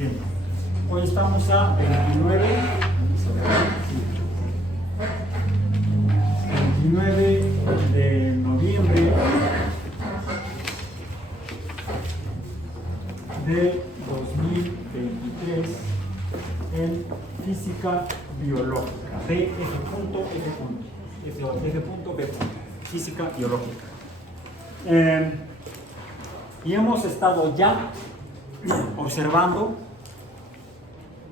Bien, hoy estamos a 29 de noviembre de 2023 en física biológica, F.B. Física biológica. Y hemos estado ya observando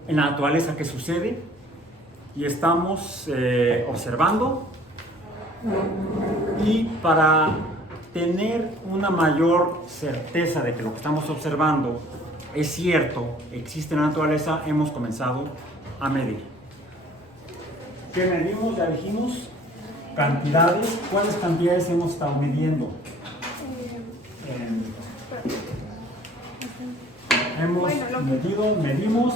en la naturaleza qué sucede y estamos observando, y para tener una mayor certeza de que lo que estamos observando es cierto, existe en la naturaleza, hemos comenzado a medir. ¿Qué medimos? Ya dijimos, cantidades. ¿Cuáles cantidades hemos estado midiendo? Medimos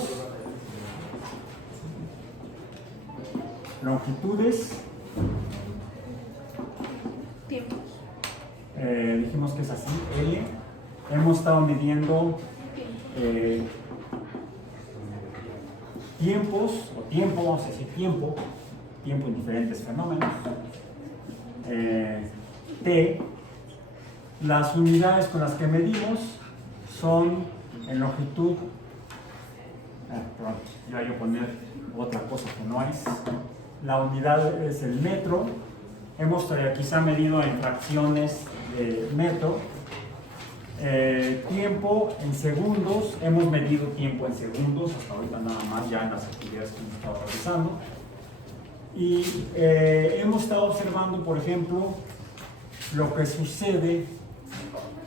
longitudes, Tiempos. Dijimos que es así, L. Hemos estado midiendo tiempos, o tiempo, vamos a decir tiempo en diferentes fenómenos. T. Las unidades con las que medimos son en longitud. Perdón, ya voy a poner otra cosa que no es. La unidad es el metro. Hemos quizá medido en fracciones de metro. Tiempo en segundos. Hemos medido tiempo en segundos hasta ahorita, nada más, ya en las actividades que hemos estado realizando. Y hemos estado observando, por ejemplo, lo que sucede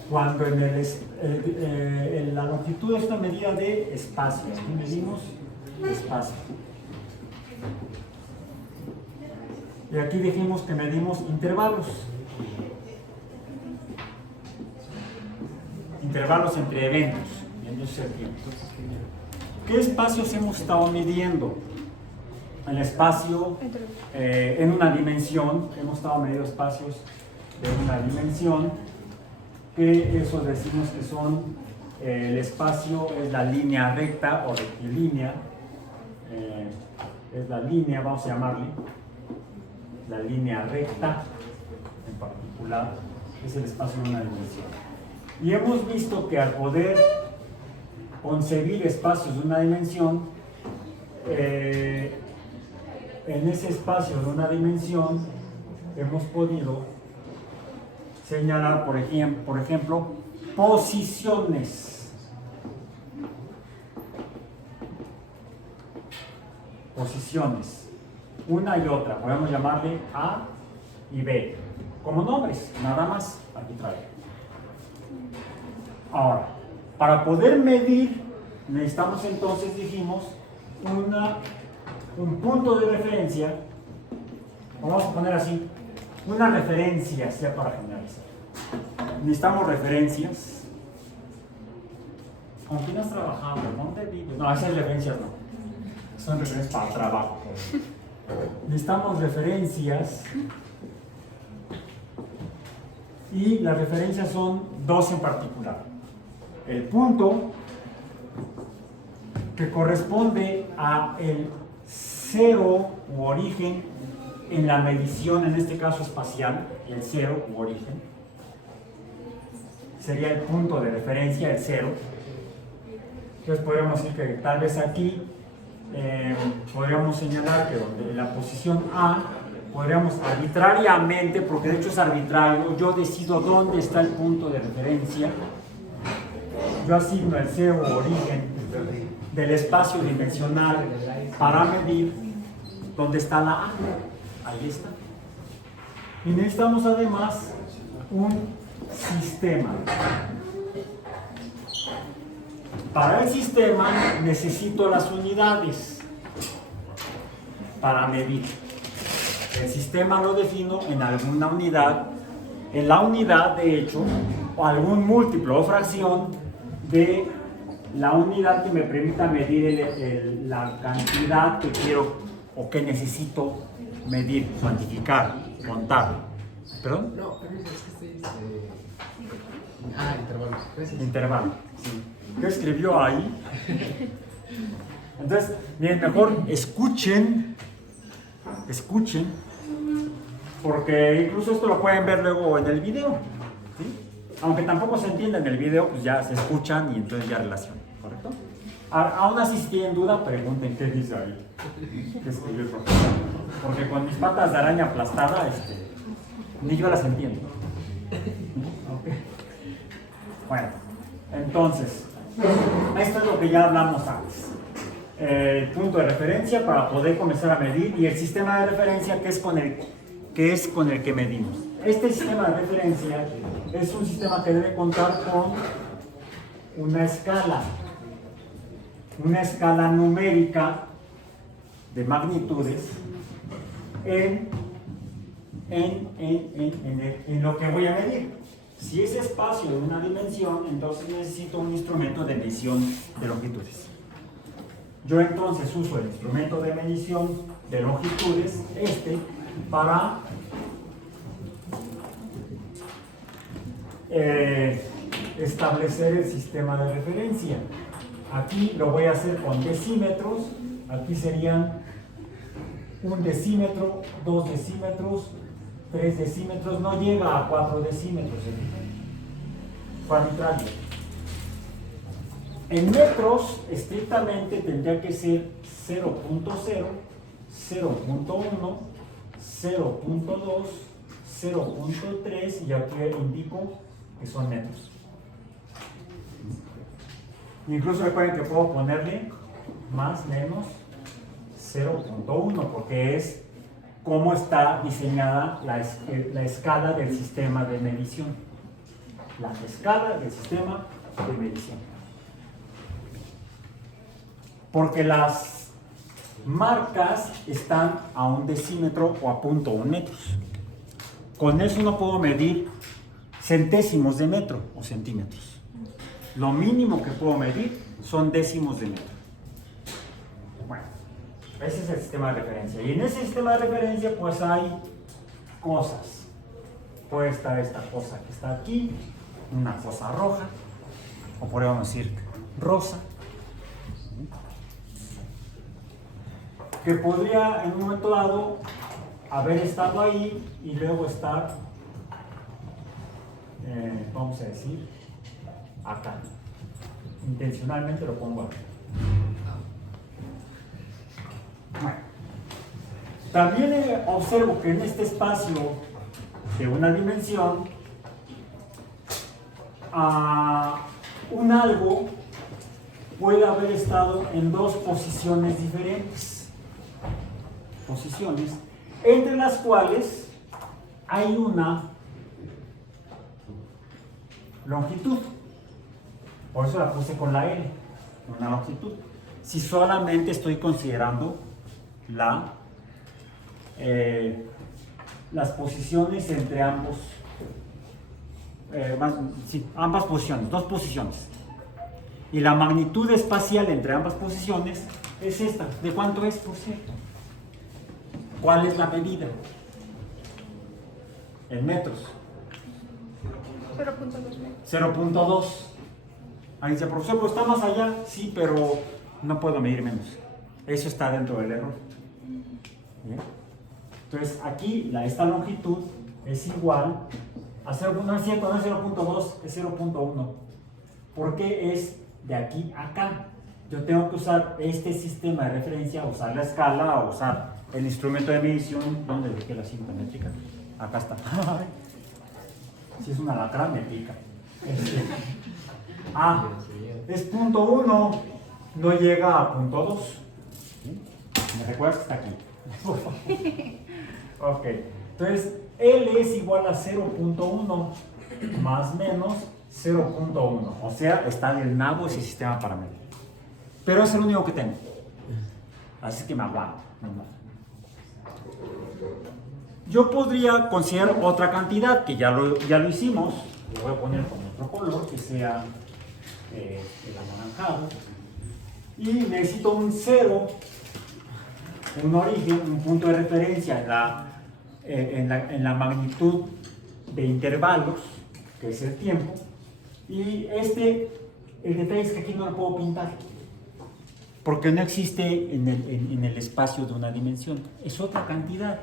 cuando en la longitud es una medida de espacio. Aquí medimos espacio. Y aquí dijimos que medimos intervalos. Intervalos entre eventos. ¿Qué espacios hemos estado midiendo? El espacio en una dimensión. Hemos estado midiendo espacios de una dimensión, que eso decimos que son el espacio es la línea recta o rectilínea, es la línea, vamos a llamarle la línea recta en particular, es el espacio de una dimensión. Y hemos visto que al poder concebir espacios de una dimensión, en ese espacio de una dimensión hemos podido señalar, por ejemplo, posiciones. Posiciones, una y otra, podemos llamarle A y B, como nombres, nada más arbitrario. Ahora, para poder medir, necesitamos entonces, dijimos, un punto de referencia, vamos a poner así, una referencia, sea para generalizar. Necesitamos referencias. ¿Con quién has trabajado? ¿Dónde vives? No, esas referencias no. Son referencias para trabajo. Necesitamos referencias. Y las referencias son dos en particular. El punto que corresponde a el cero u origen en la medición, en este caso espacial, el cero u origen, sería el punto de referencia, el cero. Entonces podríamos decir que tal vez aquí podríamos señalar que donde en la posición A, podríamos arbitrariamente, porque de hecho es arbitrario, yo decido dónde está el punto de referencia, yo asigno el cero u origen del espacio dimensional para medir dónde está la A. Ahí está. Y necesitamos además un sistema. Para el sistema necesito las unidades para medir. El sistema lo defino en alguna unidad, en la unidad de hecho, o algún múltiplo o fracción de la unidad que me permita medir la cantidad que quiero o que necesito medir, cuantificar, contar. ¿Perdón? No, pero es que intervalo. Intervalo, sí. ¿Qué escribió ahí? Entonces, miren, mejor escuchen, porque incluso esto lo pueden ver luego en el video, ¿sí? Aunque tampoco se entiende en el video, pues ya se escuchan y entonces ya relacionan, ¿correcto? Aún así, si tienen duda, pregunten qué dice ahí, qué escribió el profesor. Porque con mis patas de araña aplastada, ni yo las entiendo. Okay. Bueno, entonces, esto es lo que ya hablamos antes. El punto de referencia para poder comenzar a medir y el sistema de referencia que es con el que medimos. Este sistema de referencia es un sistema que debe contar con una escala numérica de magnitudes en lo que voy a medir. Si es espacio de una dimensión, entonces necesito un instrumento de medición de longitudes. Yo entonces uso el instrumento de medición de longitudes, para establecer el sistema de referencia. Aquí lo voy a hacer con decímetros. Aquí serían 1 decímetro, 2 decímetros, 3 decímetros, no llega a 4 decímetros. Fue arbitrario. En metros, estrictamente tendría que ser 0.0, 0.1, 0.2, 0.3 y aquí indico que son metros. Incluso recuerden que puedo ponerle más menos 0.1 porque es cómo está diseñada la escala del sistema de medición. La escala del sistema de medición. Porque las marcas están a 1 decímetro o a 0.1 metros. Con eso no puedo medir centésimos de metro o centímetros. Lo mínimo que puedo medir son décimos de metro. Bueno, ese es el sistema de referencia. Y en ese sistema de referencia pues hay cosas. Puede estar esta cosa que está aquí, una cosa roja, o podríamos decir rosa, que podría en un momento dado haber estado ahí y luego estar, vamos a decir, acá. Intencionalmente lo pongo aquí. Bueno. También observo que en este espacio de una dimensión, un algo puede haber estado en dos posiciones diferentes. Posiciones entre las cuales hay una longitud. Por eso la puse con la L, una longitud. Si solamente estoy considerando las posiciones entre ambos, ambas posiciones, dos posiciones. Y la magnitud espacial entre ambas posiciones es esta. ¿De cuánto es, por cierto? ¿Cuál es la medida? En metros. 0.2 metros. 0.2. Ahí dice, profesor, pues está más allá. Sí, pero no puedo medir menos. Eso está dentro del error. ¿Bien? Entonces, aquí esta longitud es igual a 0.2, no es cierto, no es 0.2, es 0.1. ¿Por qué es de aquí a acá? Yo tengo que usar este sistema de referencia, usar la escala, o usar el instrumento de medición. ¿Dónde dejé la cinta métrica? Acá está. Si es un alacrán, me pica. Es 0.1, no llega a 0.2. ¿Sí? ¿Me recuerdas que está aquí? Ok, entonces L es igual a 0.1 más menos 0.1. O sea, está del nabo ese sistema para medir. Pero es el único que tengo. Así que me aguanto. Yo podría considerar otra cantidad que ya lo hicimos. Lo voy a poner con otro color que sea el anaranjado. Y necesito un cero, un origen, un punto de referencia en la magnitud de intervalos, que es el tiempo. Y El detalle es que aquí no lo puedo pintar, porque no existe en el espacio de una dimensión. Es otra cantidad,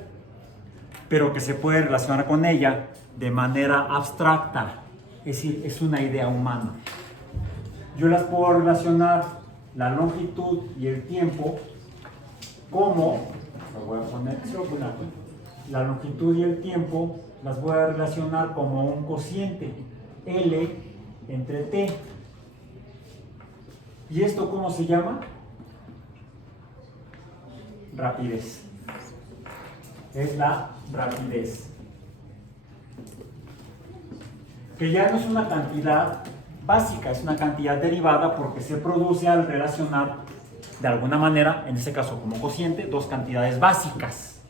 pero que se puede relacionar con ella de manera abstracta, es decir, es una idea humana. Yo las puedo relacionar, la longitud y el tiempo, como, lo voy a poner, la longitud y el tiempo las voy a relacionar como un cociente, L entre T. ¿Y esto cómo se llama? Rapidez. Es la rapidez. Que ya no es una cantidad básica, es una cantidad derivada porque se produce al relacionar de alguna manera, en este caso como cociente, dos cantidades básicas.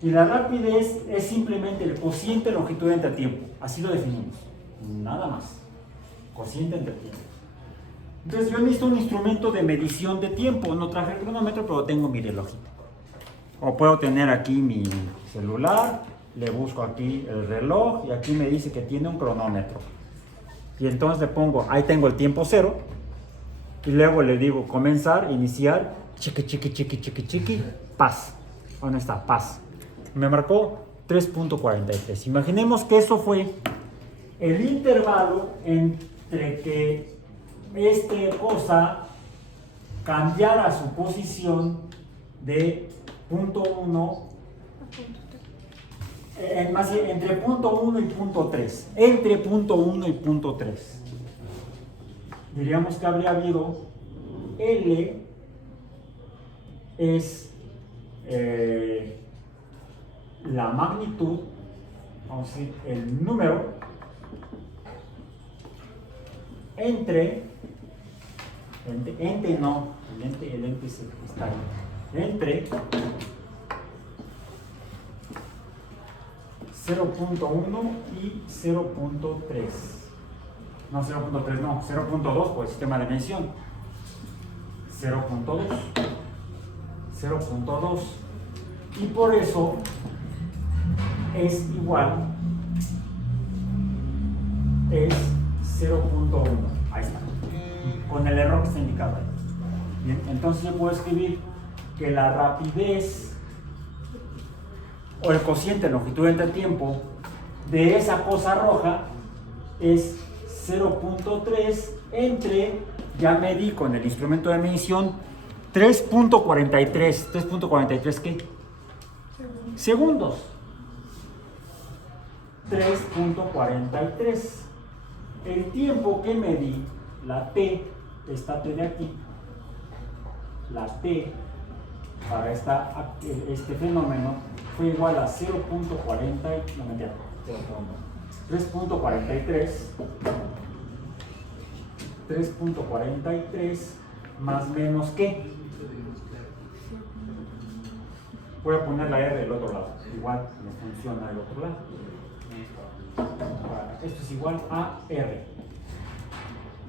Y la rapidez es simplemente el cociente de longitud entre tiempo. Así lo definimos. Nada más. Cociente entre tiempo. Entonces yo necesito un instrumento de medición de tiempo. No traje el cronómetro, pero tengo mi relojito. O puedo tener aquí mi celular, le busco aquí el reloj y aquí me dice que tiene un cronómetro. Y entonces le pongo, ahí tengo el tiempo cero. Y luego le digo comenzar, iniciar, chiqui, chiqui, chiqui, chiqui, chiqui, paz. ¿Dónde está? Paz. Me marcó 3.43. Imaginemos que eso fue el intervalo entre que esta cosa cambiara su posición de punto 1, entre punto 1 y punto 3. Entre punto 1 y punto 3. Diríamos que habría habido L es la magnitud, vamos a decir, el número entre no, el ente está ahí, entre 0.1 y 0.3. No, 0.3 no, 0.2 por el sistema de medición. 0.2. 0.2. Y por eso es igual, es 0.1. Ahí está. Con el error que está indicado ahí. Bien, entonces yo puedo escribir que la rapidez o el cociente de longitud entre tiempo de esa cosa roja es 0.3 entre, ya medí con el instrumento de medición, 3.43. ¿3.43 qué? Segundos. 3.43. El tiempo que medí, la T, esta T de aquí, la T para este fenómeno fue igual a 3.43 más menos ¿qué? Voy a poner la R del otro lado, igual me funciona el otro lado. Esto es igual a R.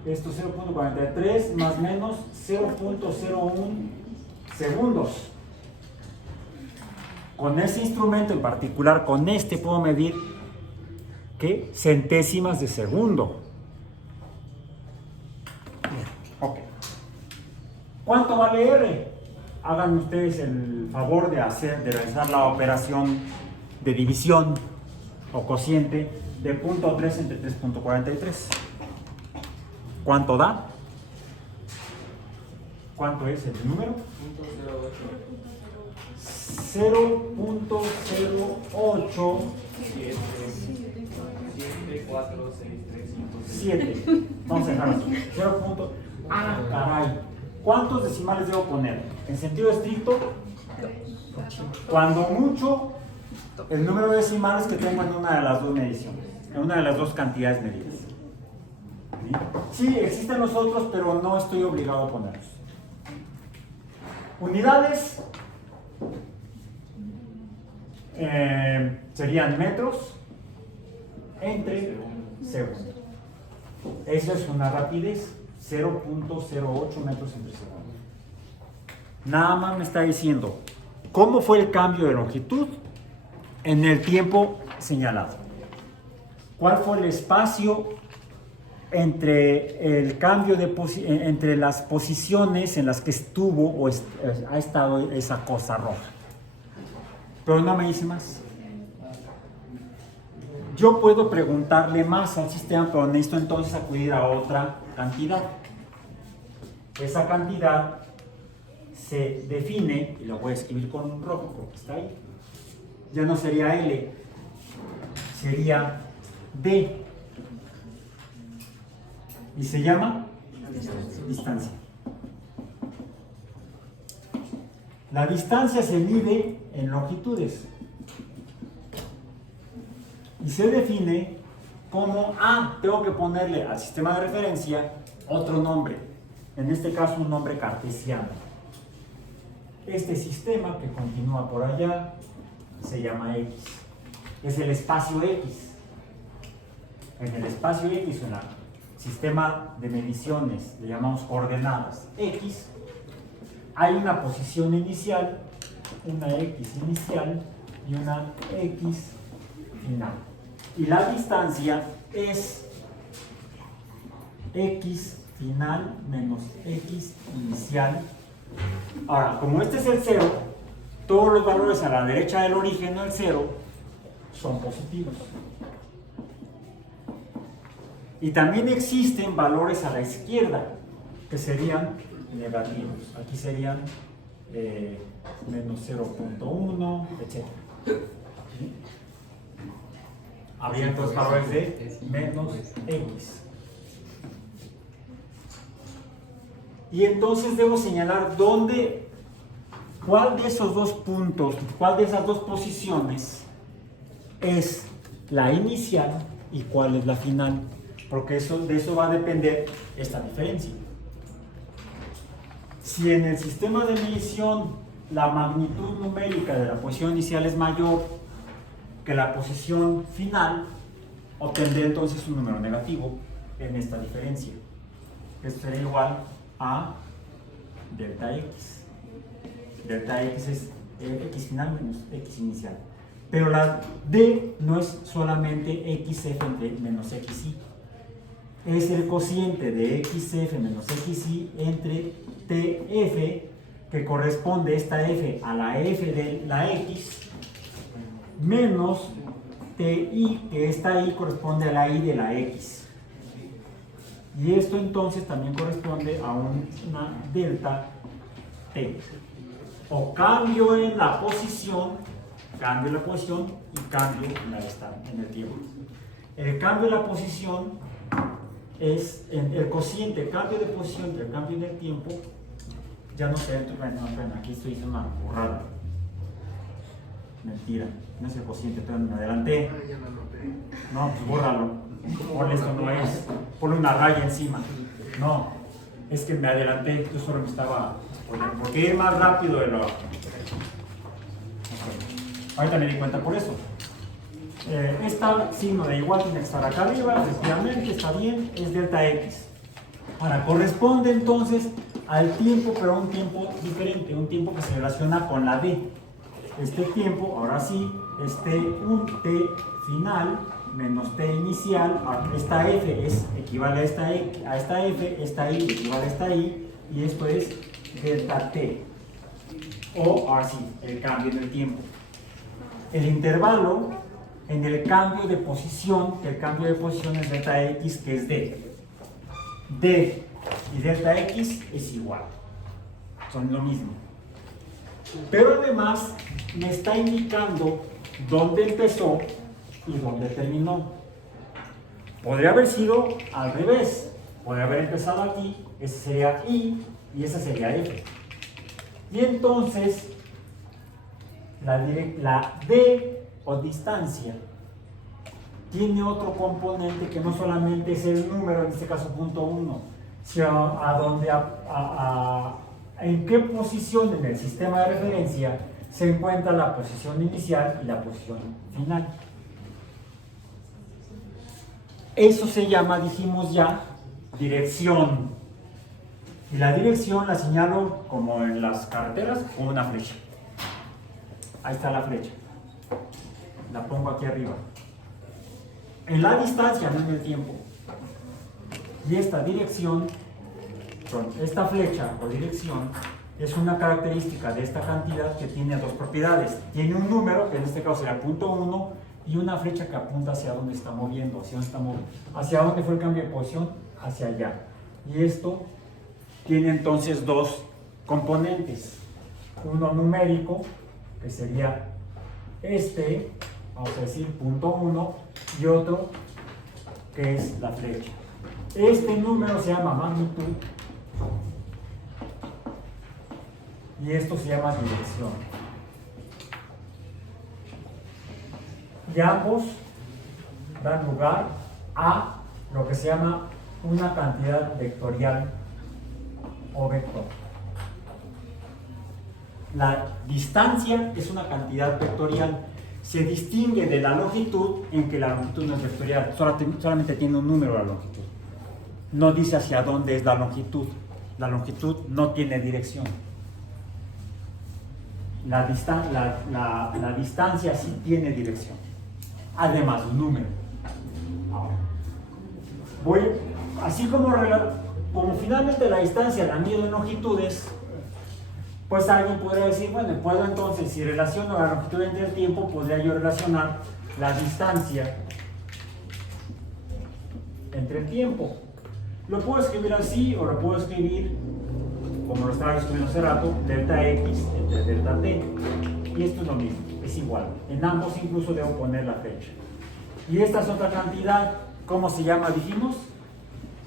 Esto es 0.43 más menos 0.01 segundos. Con ese instrumento en particular, con este puedo medir ¿qué? Centésimas de segundo. Ok. ¿Cuánto vale R? Hagan ustedes el favor de realizar la operación de división o cociente de 0.3 entre 3.43. ¿Cuánto da? ¿Cuánto es el número? 0.08 7. Vamos a dejarlo así. 0. Ah, caray. ¿Cuántos decimales debo poner? En sentido estricto, cuando mucho, el número de decimales que tengo en una de las dos mediciones, en una de las dos cantidades medidas. Sí, existen los otros, pero no estoy obligado a ponerlos. Unidades serían metros entre segundos. Eso es una rapidez, 0.08 metros entre segundos. Nada más me está diciendo cómo fue el cambio de longitud en el tiempo señalado. ¿Cuál fue el espacio entre el cambio de entre las posiciones en las que estuvo o ha estado esa cosa roja. Pero no me dice más. Yo puedo preguntarle más al sistema, pero necesito entonces acudir a otra cantidad. Esa cantidad se define, y lo voy a escribir con un rojo porque está ahí. Ya no sería L, sería D. Y se llama distancia. La distancia se mide en longitudes y se define como, tengo que ponerle al sistema de referencia otro nombre, en este caso un nombre cartesiano. Este sistema que continúa por allá se llama X, es el espacio X. En el espacio X, en el sistema de mediciones, le llamamos coordenadas X, hay una posición inicial, una X inicial y una X final. Y la distancia es X final menos X inicial. Ahora, como este es el 0, todos los valores a la derecha del origen del 0 son positivos. Y también existen valores a la izquierda que serían negativos. Aquí serían menos 0.1, etc. ¿Sí? Habría entonces valores de menos X. Y entonces debo señalar cuál de esos dos puntos, cuál de esas dos posiciones es la inicial y cuál es la final, porque de eso va a depender esta diferencia. Si en el sistema de medición la magnitud numérica de la posición inicial es mayor que la posición final, obtendré entonces un número negativo en esta diferencia, que será igual a delta X. Delta X es X final menos X inicial. Pero la D no es solamente XF entre menos XY. Es el cociente de XF menos XY entre TF, que corresponde esta F a la F de la X, menos TI, que esta I corresponde a la I de la X. Y esto entonces también corresponde a una delta T. O cambio en la posición, y cambio en el tiempo. El cambio en la posición es el cociente, cambio de posición entre el cambio en el tiempo. Ya no sé, bueno, aquí estoy diciendo una borrada. Mentira, no es el cociente, pero me adelanté. No, pues bórralo. Ponle esto no es. Ponle una raya encima. No, es que me adelanté, yo solo me estaba. Porque ir más rápido de lo. Okay. Ahorita me di cuenta por eso. Este signo de igual tiene que estar acá arriba, efectivamente, está bien, es delta X. Ahora, corresponde entonces al tiempo, pero a un tiempo diferente, un tiempo que se relaciona con la D. Este tiempo, ahora sí, es un T final menos T inicial. Esta F equivale a esta F, esta I equivale a esta I, y esto es delta T. O, ahora sí, el cambio en el tiempo. El intervalo en el cambio de posición, que el cambio de posición es delta X, que es D. D y delta X es igual, son lo mismo. Pero además me está indicando dónde empezó y dónde terminó. Podría haber sido al revés. Podría haber empezado aquí, ese sería I y esa sería F. Y entonces la D o distancia tiene otro componente que no solamente es el número, en este caso punto 1, sino en qué posición en el sistema de referencia se encuentra la posición inicial y la posición final. Eso se llama, dijimos ya, dirección. Y la dirección la señalo como en las carreteras con una flecha. Ahí está la flecha. La pongo aquí arriba. En la distancia, no en el tiempo. Y esta dirección, esta flecha o dirección, es una característica de esta cantidad que tiene dos propiedades. Tiene un número, que en este caso será punto 1, y una flecha que apunta hacia dónde está moviendo, hacia dónde fue el cambio de posición, hacia allá. Y esto tiene entonces dos componentes. Uno numérico, que sería este, vamos a decir punto 1, y otro que es la flecha. Este número se llama magnitud y esto se llama dirección. Y ambos dan lugar a lo que se llama una cantidad vectorial o vector. La distancia es una cantidad vectorial. Se distingue de la longitud en que la longitud no es vectorial, solamente tiene un número la longitud. No dice hacia dónde es la longitud. La longitud no tiene dirección. La distancia sí tiene dirección. Además, un número. Ahora, así como finalmente la distancia la mido en longitudes, pues alguien podría decir, bueno, puedo entonces, si relaciono la longitud entre el tiempo, podría yo relacionar la distancia entre el tiempo. Lo puedo escribir así o lo puedo escribir, como lo estaba escribiendo hace rato, delta x entre delta t. Y esto es lo mismo, es igual. En ambos incluso debo poner la fecha. Y esta es otra cantidad, ¿cómo se llama? Dijimos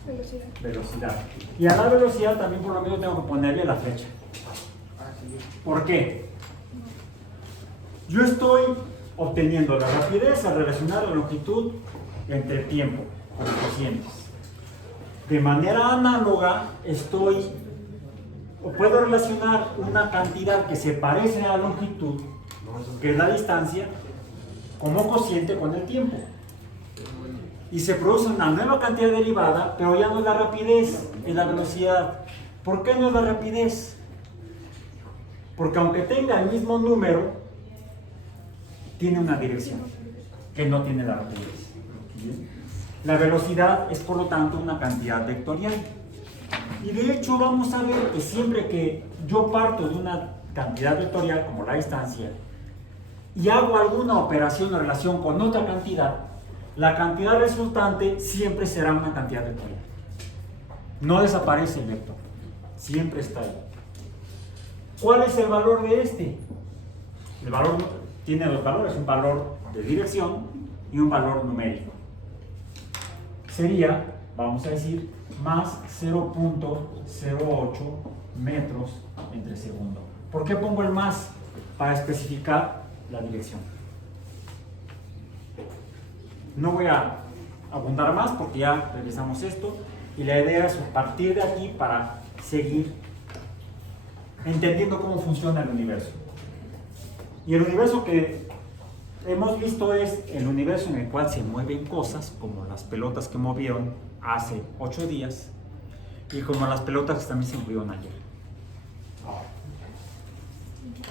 Velocidad. Velocidad. Y a la velocidad también por lo menos tengo que ponerle la fecha. ¿Por qué? Yo estoy obteniendo la rapidez al relacionar la longitud entre el tiempo, con los cocientes. De manera análoga puedo relacionar una cantidad que se parece a la longitud, que es la distancia, como cociente con el tiempo. Y se produce una nueva cantidad derivada, pero ya no es la rapidez, es la velocidad. ¿Por qué no es la rapidez? Porque aunque tenga el mismo número, tiene una dirección que no tiene la rapidez. La velocidad es por lo tanto una cantidad vectorial. Y de hecho vamos a ver que siempre que yo parto de una cantidad vectorial como la distancia y hago alguna operación o relación con otra cantidad, la cantidad resultante siempre será una cantidad vectorial. No desaparece el vector, siempre está ahí. ¿Cuál es el valor de este? El valor tiene dos valores, un valor de dirección y un valor numérico. Sería, vamos a decir, más 0.08 metros entre segundo. ¿Por qué pongo el más? Para especificar la dirección. No voy a abundar más porque ya revisamos esto y la idea es partir de aquí para seguir entendiendo cómo funciona el universo. Y el universo que hemos visto es el universo en el cual se mueven cosas, como las pelotas que movieron hace 8 días y como las pelotas que también se movieron ayer.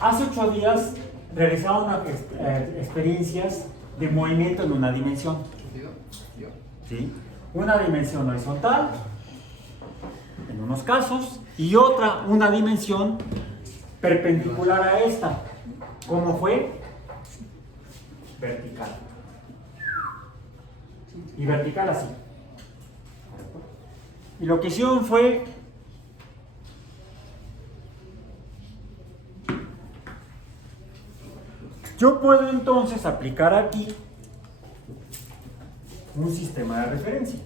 Hace 8 días realizaron experiencias de movimiento en una dimensión. ¿Sí? Una dimensión horizontal, en unos casos, y una dimensión perpendicular a esta. ¿Cómo fue? Vertical. Y vertical así. Y lo que hicieron fue yo puedo entonces aplicar aquí un sistema de referencia.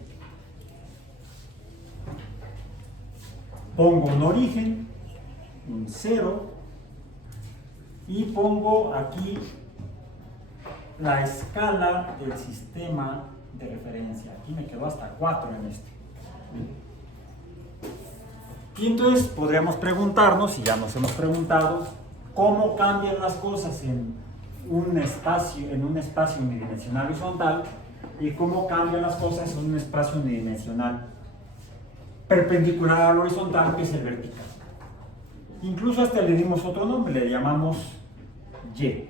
Pongo un origen, un 0, y pongo aquí la escala del sistema de referencia. Aquí me quedó hasta 4 en este. Y entonces podríamos preguntarnos, y ya nos hemos preguntado, cómo cambian las cosas en un espacio unidimensional horizontal y cómo cambian las cosas en un espacio unidimensional perpendicular al horizontal, que es el vertical. Incluso hasta le dimos otro nombre, le llamamos Y.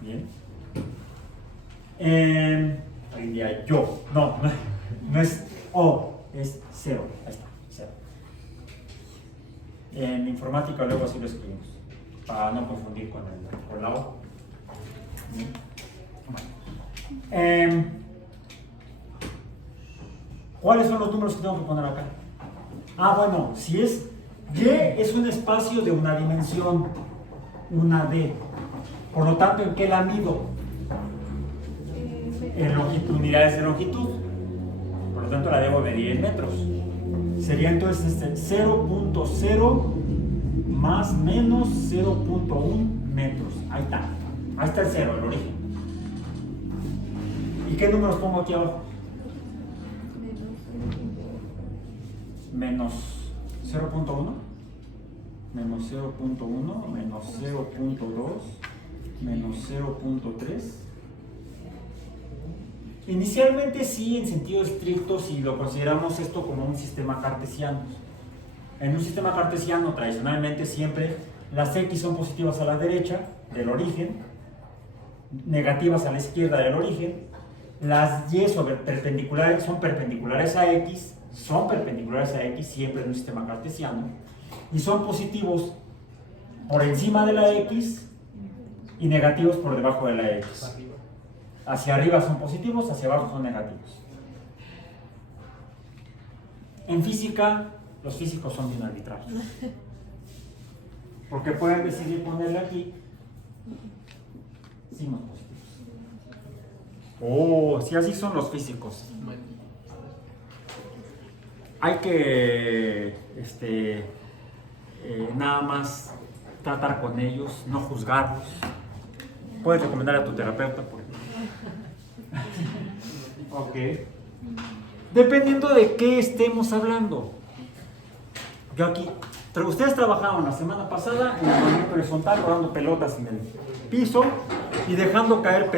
Bien. Ahí diría yo. No es Oh, es 0. Ahí está, 0. En informática luego así lo escribimos, para no confundir con la O. ¿Cuáles son los números que tengo que poner acá? Bueno, si es Y es un espacio de una dimensión, una D. Por lo tanto, ¿en qué la mido? En longitud, unidades de longitud. Por lo tanto, la debo medir en metros. Sería entonces 0.0 más menos 0.1 metros. Ahí está. Ahí está el 0, el origen. ¿Y qué números pongo aquí abajo? Menos 0.1, menos 0.1, menos 0.2, menos 0.3. Inicialmente sí, en sentido estricto, si lo consideramos esto como un sistema cartesiano. En un sistema cartesiano, tradicionalmente siempre las X son positivas a la derecha del origen, negativas a la izquierda del origen, las Y son perpendiculares a X, siempre en un sistema cartesiano, y son positivos por encima de la X y negativos por debajo de la X. Hacia arriba son positivos, hacia abajo son negativos. En física, los físicos son bien arbitrarios, porque pueden decidir ponerle aquí signos positivos. Si así son los físicos. Hay que nada más tratar con ellos, no juzgarlos. Puedes recomendar a tu terapeuta, por ejemplo. Ok. Dependiendo de qué estemos hablando. Yo aquí, ustedes trabajaron la semana pasada en el movimiento horizontal, rodando pelotas en el piso y dejando caer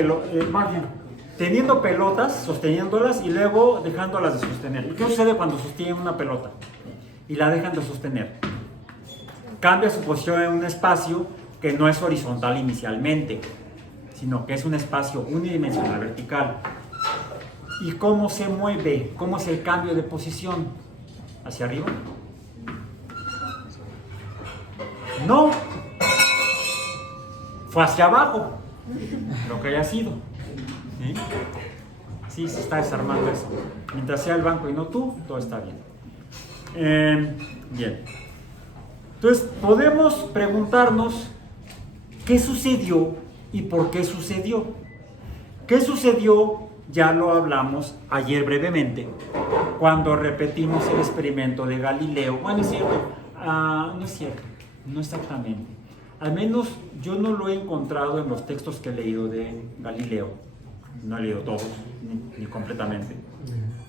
teniendo pelotas, sosteniéndolas y luego dejándolas de sostener. ¿Y qué sucede cuando sostienen una pelota y la dejan de sostener? Cambia su posición en un espacio que no es horizontal inicialmente, sino que es un espacio unidimensional vertical. ¿Y cómo se mueve? ¿Cómo es el cambio de posición? ¿Hacia arriba? No. Fue hacia abajo, lo que haya sido. ¿Sí? Se está desarmando eso. Mientras sea el banco y no tú, todo está bien. Bien. Entonces, podemos preguntarnos qué sucedió y por qué sucedió. ¿Qué sucedió? Ya lo hablamos ayer brevemente, cuando repetimos el experimento de Galileo. Bueno, es cierto. No es cierto, no exactamente. Al menos yo no lo he encontrado en los textos que he leído de Galileo. No he leído todos, ni completamente.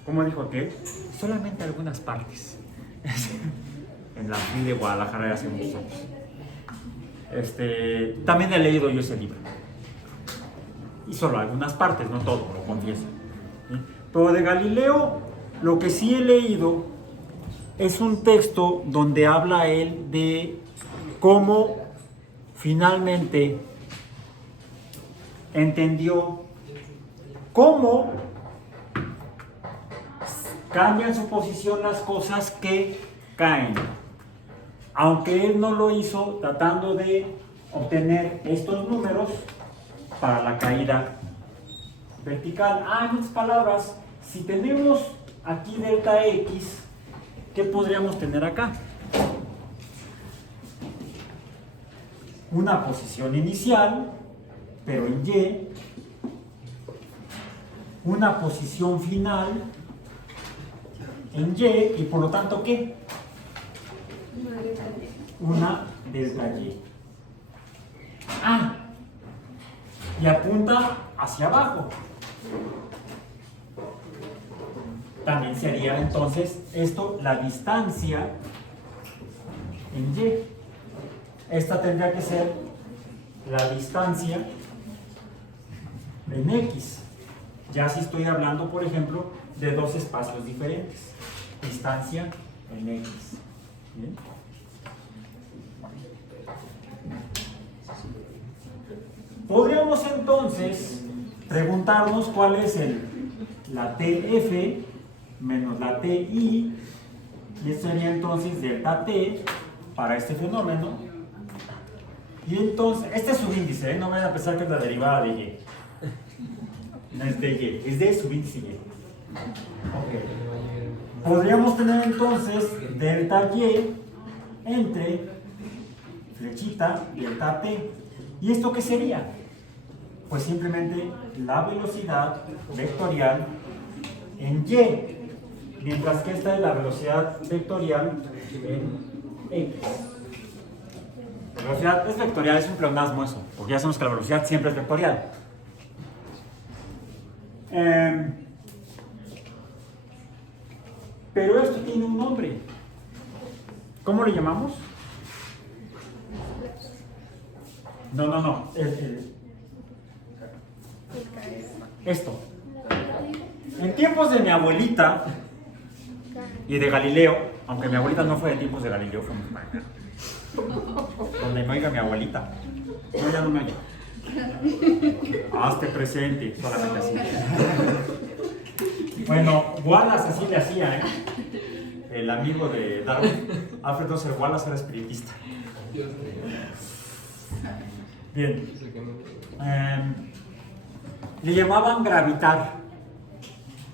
Como dijo aquel, solamente algunas partes. En la FI de Guadalajara de hace muchos años. También he leído yo ese libro. Y solo algunas partes, no todo, lo confieso. ¿Sí? Pero de Galileo, lo que sí he leído es un texto donde habla él de cómo finalmente entendió cómo cambian su posición las cosas que caen. Aunque él no lo hizo tratando de obtener estos números para la caída vertical. En otras palabras, si tenemos aquí delta X, ¿qué podríamos tener acá? Una posición inicial, pero en Y, una posición final en Y, y por lo tanto, ¿qué? Una delta Y. Y apunta hacia abajo. También sería entonces esto la distancia en Y. Esta tendría que ser la distancia en X. Ya si estoy hablando, por ejemplo, de dos espacios diferentes. Distancia en X. ¿Bien? Podríamos entonces preguntarnos cuál es la TF menos la TI, y esto sería entonces delta T para este fenómeno. Y entonces, este es su índice, no vayan a pensar que es la derivada de Y. No es de Y, es de subíndice Y. Ok. Podríamos tener entonces delta Y entre flechita delta T. ¿Y esto qué sería? Pues simplemente la velocidad vectorial en Y, mientras que esta es la velocidad vectorial en X. La velocidad es vectorial, es un pleonasmo eso, porque ya sabemos que la velocidad siempre es vectorial. Pero esto tiene un nombre. ¿Cómo le llamamos? No. Esto. En tiempos de mi abuelita y de Galileo, aunque mi abuelita no fue de tiempos de Galileo, fue muy mañana. Donde me oiga mi abuelita. No, ya no me oye. Hazte presente, solamente así. Bueno, Wallace así le hacía, ¿eh? El amigo de Darwin, Alfred Russel Wallace, era espiritista. Bien. Le llamaban gravitar.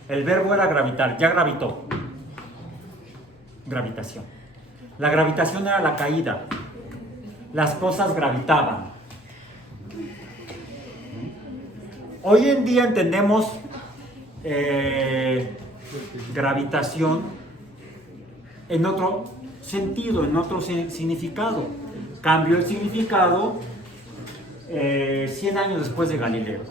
El verbo era gravitar, ya gravitó. Gravitación. La gravitación era la caída. Las cosas gravitaban. Hoy en día entendemos gravitación en otro sentido, en otro significado. Cambió el significado 100 años después de Galileo.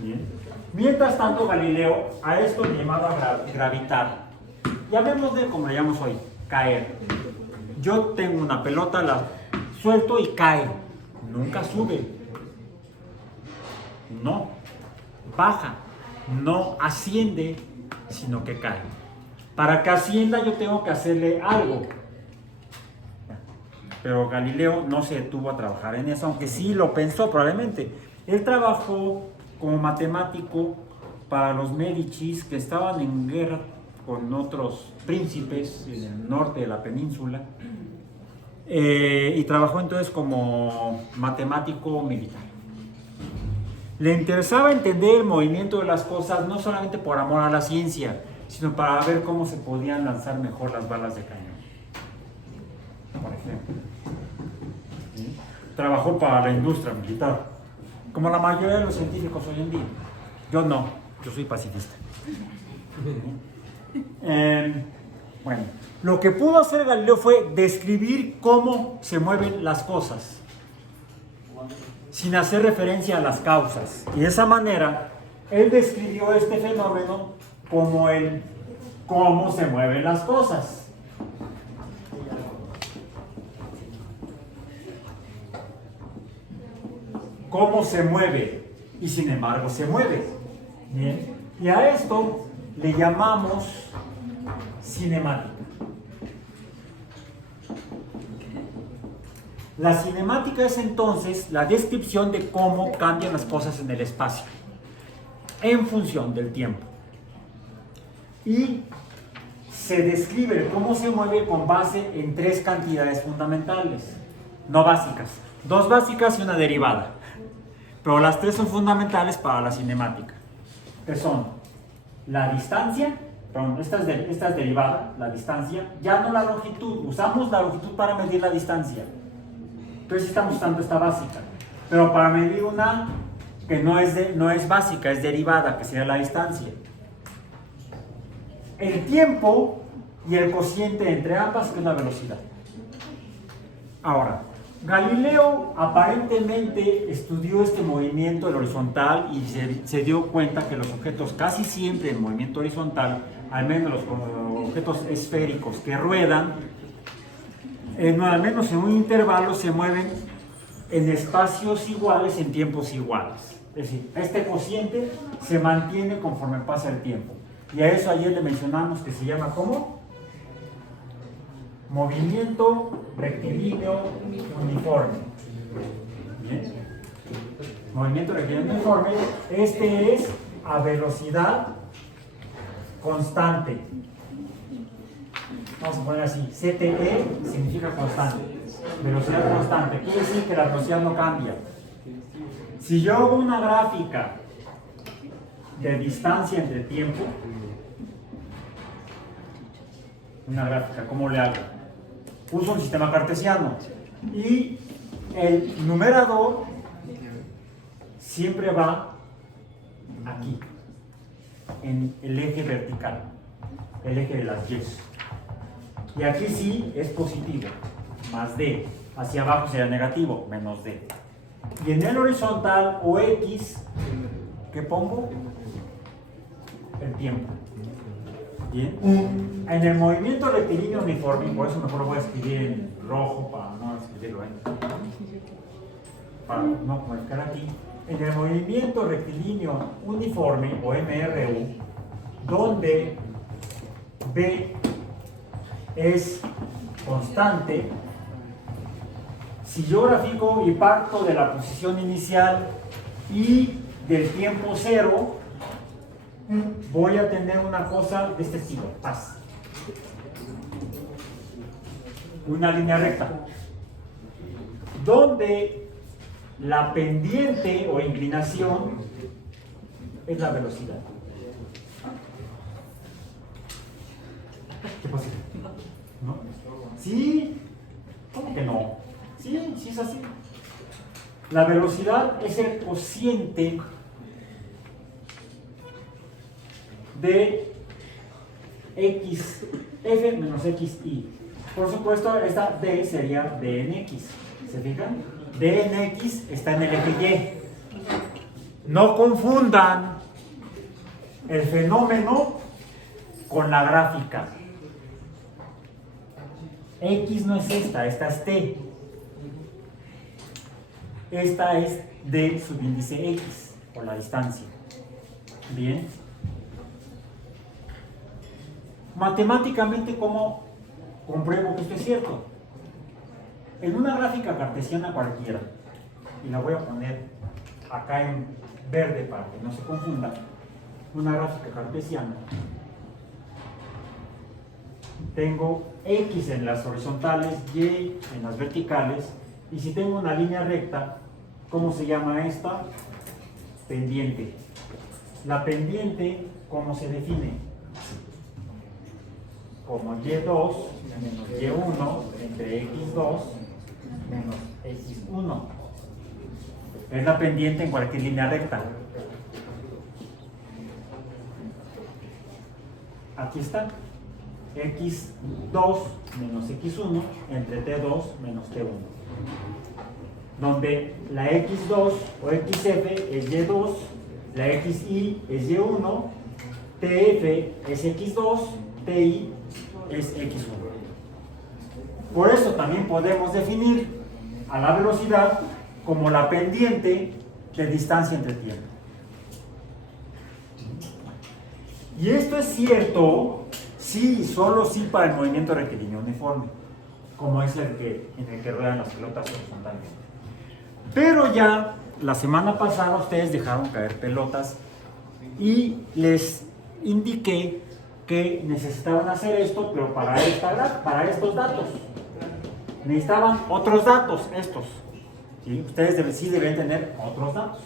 Bien. Mientras tanto, Galileo a esto le llamaba gravitar. Llamémosle como le llamamos hoy, caer. Yo tengo una pelota, la suelto y cae. Nunca sube. No. Baja. No asciende, sino que cae. Para que ascienda yo tengo que hacerle algo. Pero Galileo no se detuvo a trabajar en eso, aunque sí lo pensó probablemente. Él trabajó como matemático para los Médicis, que estaban en guerra con otros príncipes en el norte de la península, y trabajó entonces como matemático militar. Le interesaba entender el movimiento de las cosas no solamente por amor a la ciencia, sino para ver cómo se podían lanzar mejor las balas de cañón, por ejemplo. ¿Sí? Trabajó para la industria militar, como la mayoría de los científicos hoy en día. Yo no, yo soy pacifista. Bueno, lo que pudo hacer Galileo fue describir cómo se mueven las cosas, sin hacer referencia a las causas. Y de esa manera, él describió este fenómeno como el cómo se mueven las cosas. Cómo se mueve, y sin embargo se mueve. Bien. Y a esto le llamamos cinemática. La cinemática es entonces la descripción de cómo cambian las cosas en el espacio, en función del tiempo. Y se describe cómo se mueve con base en tres cantidades fundamentales, no básicas, dos básicas y una derivada. Pero las tres son fundamentales para la cinemática, que son la distancia, perdón, esta es derivada, la distancia, ya no la longitud, usamos la longitud para medir la distancia, entonces estamos usando esta básica, pero para medir una que no es básica, es derivada, que sería la distancia. El tiempo y el cociente entre ambas, que es la velocidad. Ahora, Galileo aparentemente estudió este movimiento del horizontal y se dio cuenta que los objetos casi siempre en movimiento horizontal, al menos los objetos esféricos que ruedan, al menos en un intervalo se mueven en espacios iguales, en tiempos iguales. Es decir, este cociente se mantiene conforme pasa el tiempo. Y a eso ayer le mencionamos que se llama ¿cómo? Movimiento rectilíneo uniforme. ¿Bien? Movimiento rectilíneo uniforme. Este es a velocidad constante. Vamos a poner así, CTE significa constante, velocidad constante, quiere decir que la velocidad no cambia. Si yo hago una gráfica de distancia entre tiempo, una gráfica, ¿cómo le hago? Uso un sistema cartesiano y el numerador siempre va aquí, en el eje vertical, el eje de las Y. Y aquí sí es positivo, más D. Hacia abajo sería negativo, menos D. Y en el horizontal o X, ¿qué pongo? El tiempo. Bien. En el movimiento rectilíneo uniforme, por eso mejor lo voy a escribir en rojo para no escribirlo para no marcar aquí. En el movimiento rectilíneo uniforme o MRU, donde B es constante, si yo grafico y parto de la posición inicial y del tiempo cero, voy a tener una cosa de este estilo, paz. Una línea recta, donde la pendiente o inclinación es la velocidad. ¿Qué pasa? ¿No? Sí, ¿cómo que no? Sí, sí es así. La velocidad es el cociente de x, f menos xy. Por supuesto, esta d sería d en x. ¿Se fijan? D en x está en el eje Y. No confundan el fenómeno con la gráfica. X no es esta es t. Esta es d subíndice x, por la distancia. Bien. Matemáticamente, ¿cómo compruebo que esto es cierto? En una gráfica cartesiana cualquiera, y la voy a poner acá en verde para que no se confunda, una gráfica cartesiana, tengo X en las horizontales, Y en las verticales, y si tengo una línea recta, ¿cómo se llama esta? Pendiente. La pendiente, ¿cómo se define? Como Y2 menos Y1 entre X2 menos X1. Es la pendiente en cualquier línea recta. Aquí está. X2 menos X1 entre T2 menos T1. Donde la X2 o XF es Y2, la XY es Y1, TF es X2, TI es X1. Por eso también podemos definir a la velocidad como la pendiente de distancia entre tiempo. Y esto es cierto, sí, solo sí para el movimiento rectilíneo uniforme, como es en el que ruedan las pelotas horizontales. Pero ya la semana pasada ustedes dejaron caer pelotas y les indiqué que necesitaban hacer esto, pero para estos datos. Necesitaban otros datos, estos. ¿Sí? Ustedes sí deben tener otros datos.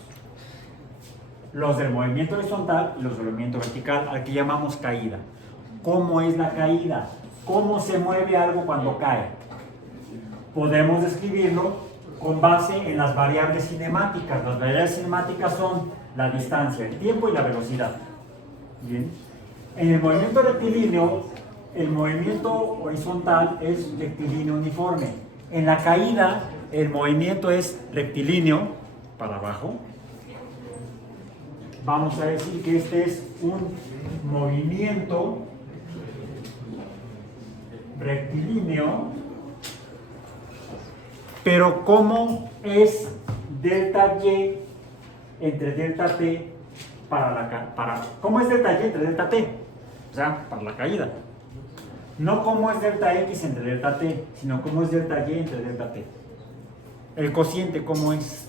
Los del movimiento horizontal y los del movimiento vertical, al que llamamos caída. ¿Cómo es la caída? ¿Cómo se mueve algo cuando cae? Podemos describirlo con base en las variables cinemáticas. Las variables cinemáticas son la distancia, el tiempo y la velocidad. Bien. En el movimiento rectilíneo, el movimiento horizontal es rectilíneo uniforme. En la caída, el movimiento es rectilíneo para abajo. Vamos a decir que este es un movimiento rectilíneo, pero ¿cómo es delta Y entre delta T ¿cómo es delta Y entre delta T? O sea, para la caída. No cómo es delta X entre delta T, sino cómo es delta Y entre delta T. El cociente, ¿cómo es?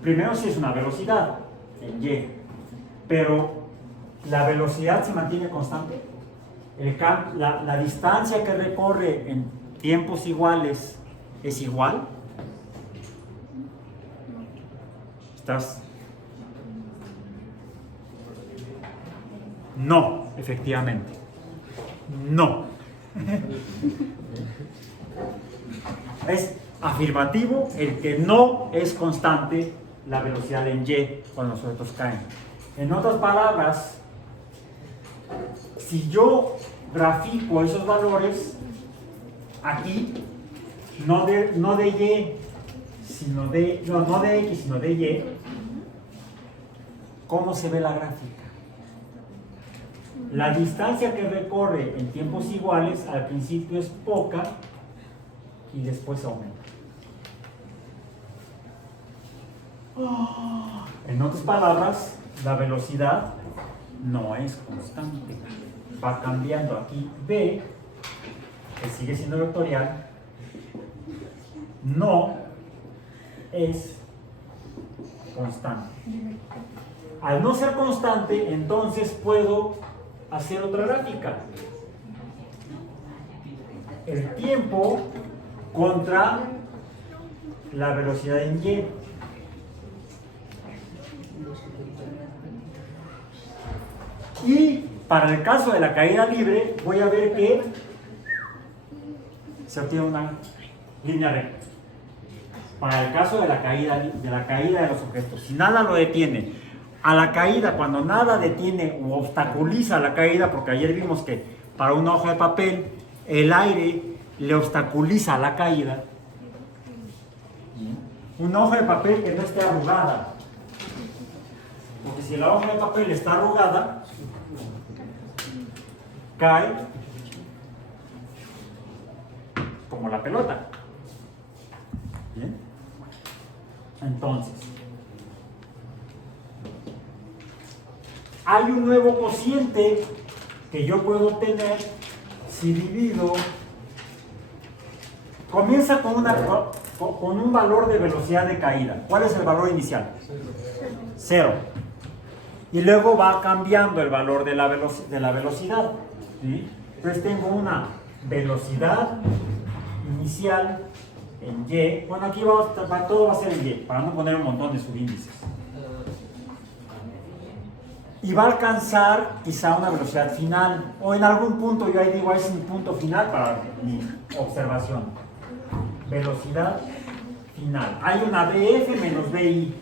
Primero si es una velocidad, en Y, pero la velocidad se mantiene constante. La distancia que recorre en tiempos iguales es igual. ¿Estás? No, efectivamente. No. Es afirmativo el que no es constante la velocidad en y cuando los objetos caen. En otras palabras, si yo grafico esos valores aquí, no de y, sino de, no de x, sino de y, ¿cómo se ve la gráfica? La distancia que recorre en tiempos iguales al principio es poca y después aumenta. En otras palabras, la velocidad no es constante. Va cambiando aquí b, que sigue siendo vectorial, no es constante. Al no ser constante, entonces puedo hacer otra gráfica. El tiempo contra la velocidad en y. Y para el caso de la caída libre, voy a ver que se obtiene una línea recta. Para el caso de la caída de los objetos, si nada lo detiene, a la caída, cuando nada detiene o obstaculiza la caída, porque ayer vimos que para una hoja de papel el aire le obstaculiza la caída. Una hoja de papel que no esté arrugada, porque si la hoja de papel está arrugada, cae como la pelota. ¿Bien? Entonces, hay un nuevo cociente que yo puedo obtener si divido. Comienza con un valor de velocidad de caída. ¿Cuál es el valor inicial? 0. Y luego va cambiando el valor de la velocidad. ¿Sí? Entonces tengo una velocidad inicial en y. Bueno, aquí todo va a ser en y, para no poner un montón de subíndices. Y va a alcanzar quizá una velocidad final, o en algún punto, yo ahí digo, es un punto final para mi observación. Velocidad final. Hay una df menos bi.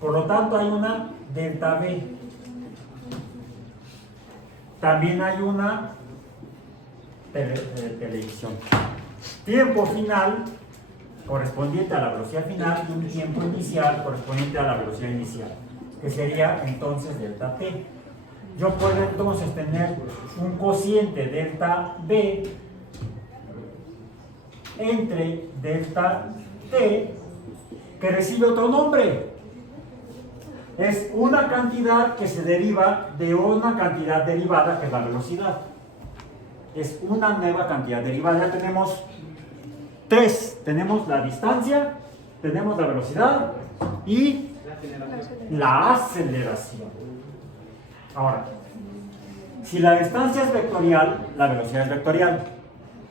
Por lo tanto, hay una delta v. También hay una televisión. Tiempo final correspondiente a la velocidad final y un tiempo inicial correspondiente a la velocidad inicial, que sería entonces delta t. Yo puedo entonces tener un cociente delta b entre delta t que recibe otro nombre. Es una cantidad que se deriva de una cantidad derivada que es la velocidad. Es una nueva cantidad derivada. Ya tenemos tres. Tenemos la distancia, tenemos la velocidad y la aceleración. Ahora, si la distancia es vectorial, la velocidad es vectorial.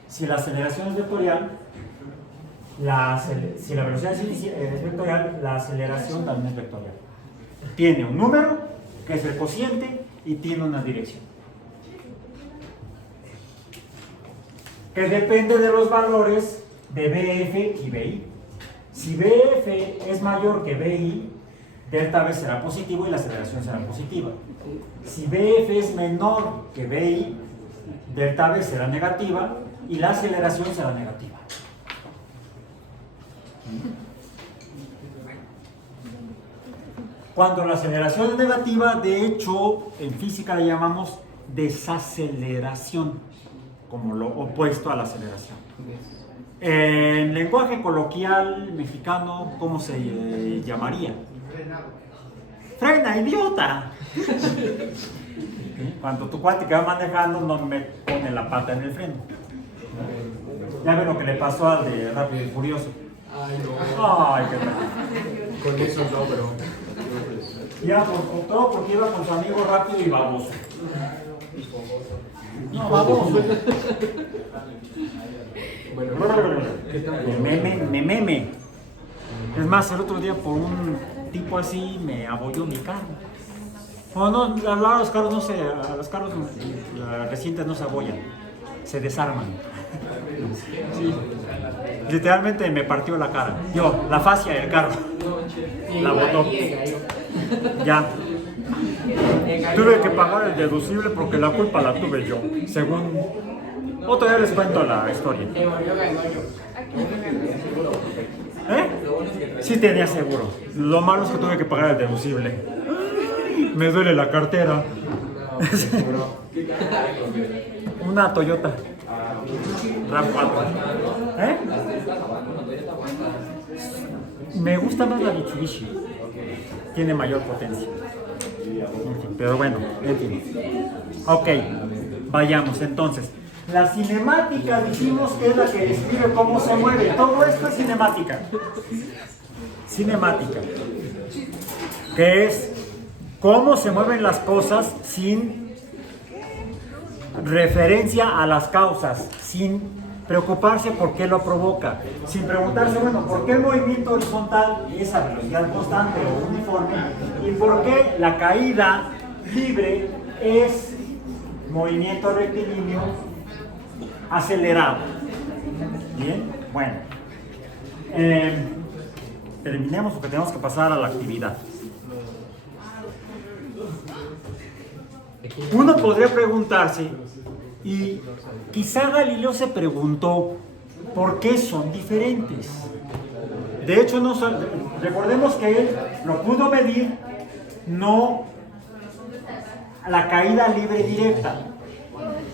Si la aceleración es vectorial, si la velocidad es vectorial, la aceleración también es vectorial. Tiene un número, que es el cociente, y tiene una dirección, que depende de los valores de BF y BI. Si BF es mayor que BI, delta V será positivo y la aceleración será positiva. Si BF es menor que BI, delta V será negativa y la aceleración será negativa. Cuando la aceleración es negativa, de hecho, en física le llamamos desaceleración, como lo opuesto a la aceleración. En lenguaje coloquial mexicano, ¿cómo se llamaría? ¡Frena, idiota! Cuando tu cuate que va manejando no me pone la pata en el freno. Ya ven lo que le pasó al de Rápido y Furioso. Ay, no. Ay, qué tal. Con eso no, pero... Ya, por todo porque iba con su amigo rápido y baboso. No, baboso. Meme. Es más, el otro día por un tipo así me abolló mi carro. Bueno, no, a los carros no se, a los carros recientes no se abollan, se desarman. Sí. Literalmente me partió la cara. La fascia del carro. La botó. Ya. Tuve que pagar el deducible porque la culpa la tuve yo. Según. Otro día les cuento la historia. Sí tenía seguro. Lo malo es que tuve que pagar el deducible. Me duele la cartera. Una Toyota RAV4. Me gusta más la Mitsubishi. Tiene mayor potencia. Pero bueno, en fin. Ok, vayamos entonces. La cinemática dijimos que es la que describe cómo se mueve. Todo esto es cinemática. Cinemática. Que es cómo se mueven las cosas sin referencia a las causas, sin preocuparse por qué lo provoca, sin preguntarse, bueno, ¿por qué el movimiento horizontal es a velocidad constante o uniforme? ¿Y por qué la caída libre es movimiento rectilíneo acelerado? Bien, bueno. Terminemos porque tenemos que pasar a la actividad. Uno podría preguntarse, y quizá Galileo se preguntó, ¿por qué son diferentes? De hecho, recordemos que él lo pudo medir, no la caída libre directa,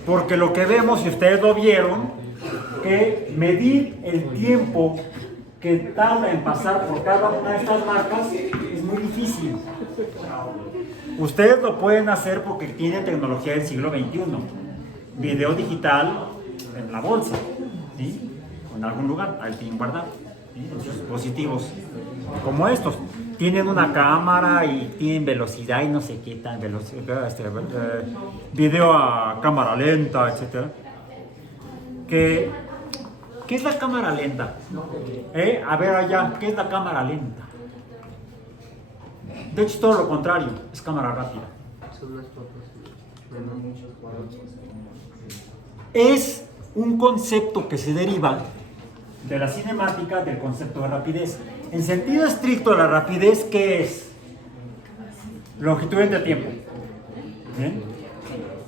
porque lo que vemos, si ustedes lo vieron, que medir el tiempo que tarda en pasar por cada una de estas marcas es muy difícil. Ustedes lo pueden hacer porque tienen tecnología del siglo XXI, video digital en la bolsa, ¿sí? O en algún lugar, al fin guardado, ¿sí? En sus dispositivos como estos. Tienen una cámara y tienen velocidad y no sé qué tan velocidad, video a cámara lenta, etc. ¿Qué es la cámara lenta? A ver allá, ¿qué es la cámara lenta? De hecho, es todo lo contrario, es cámara rápida. Es un concepto que se deriva de la cinemática del concepto de rapidez. En sentido estricto, la rapidez, ¿qué es? Longitud entre tiempo. ¿Bien?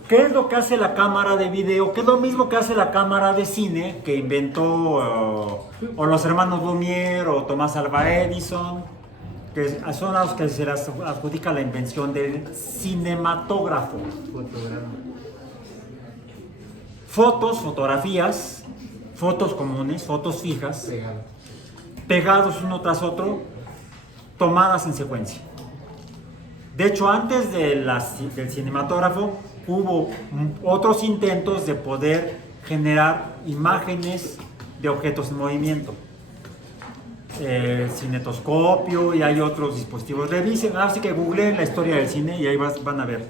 ¿Qué es lo que hace la cámara de video? ¿Qué es lo mismo que hace la cámara de cine que inventó o los hermanos Lumière o Thomas Alva Edison? Que son a los que se les adjudica la invención del cinematógrafo. Fotos, fotografías, fotos comunes, fotos fijas, pegados uno tras otro, tomadas en secuencia. De hecho, antes del cinematógrafo hubo otros intentos de poder generar imágenes de objetos en movimiento. Cinetoscopio y hay otros dispositivos. Revisen, así que googleen la historia del cine y ahí van a ver.